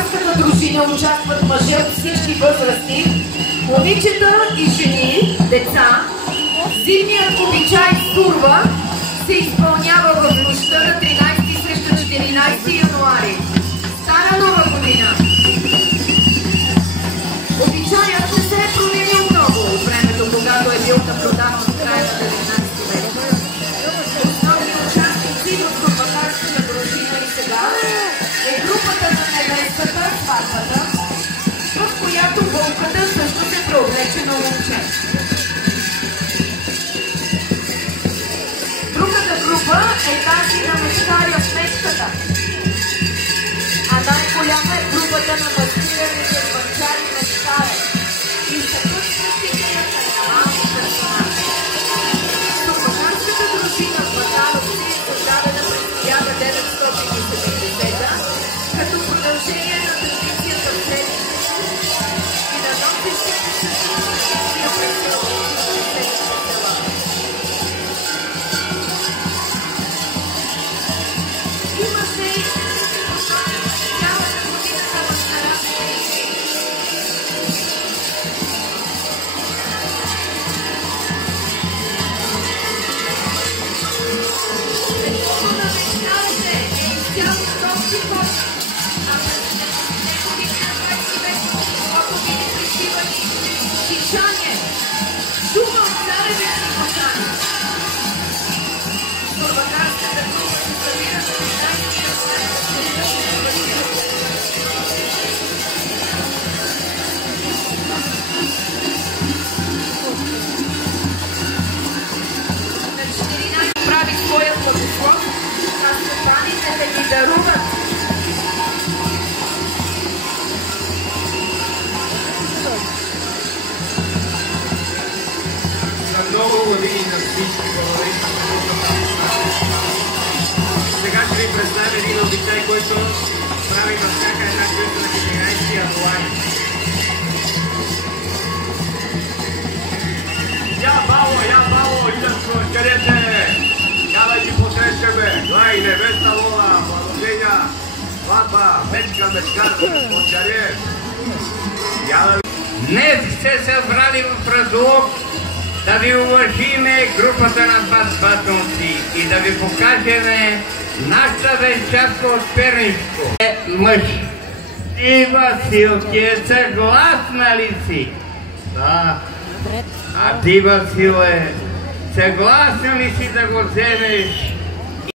Българската дружина участват мъже от всички възрасти, момичета и жени, деца. Зимният обичай Сурва се изпълнява в нощта на 13 срещу 14 януари. Стара Нова година. Обичаят не се е променил много от времето, когато е бил наблюдаван в края на 19 век. Основни участници в Сурвакарската дружина и сега е групата на невестата, сватбата, в която вълката също се преоблече на момче. Другата група е тази на мечтаря в мечката, а най-голяма е групата на маскираните звънчари мечтари и съпът практикията на малки персонажи. Сурвакарската дружина в Батаровци е създадена през 1970 като продължение на традицията в селището и на носещите същата традиция през селищните села. Има се и цялата годината в Нарадите. Светлото на мечтарите е изцяло този ход, а през неговите на 20 век когато били пришивани шишане, шума от царевични кошани. Сурвакарската група се събира на 13 януари на 14 прави своя благослов, а стопаните да ги даруват. За много години на всички българи. Сега ще ви представя един обичай, който прави във всяка една къща на 14 януари. Я, Бало, Илянко, къде те? Я да ги посрещаме. Глай, невеста Лола, благоденя, сватба, мечка, мончаре. Днес се събрали в разлог да ви уважиме групата на Батбатонци и да ви покажеме нашата венчатка от Пернишко. Мъж. И Василке, съгласна ли си? Да. А ти, Василе, съгласен ли си да го вземеш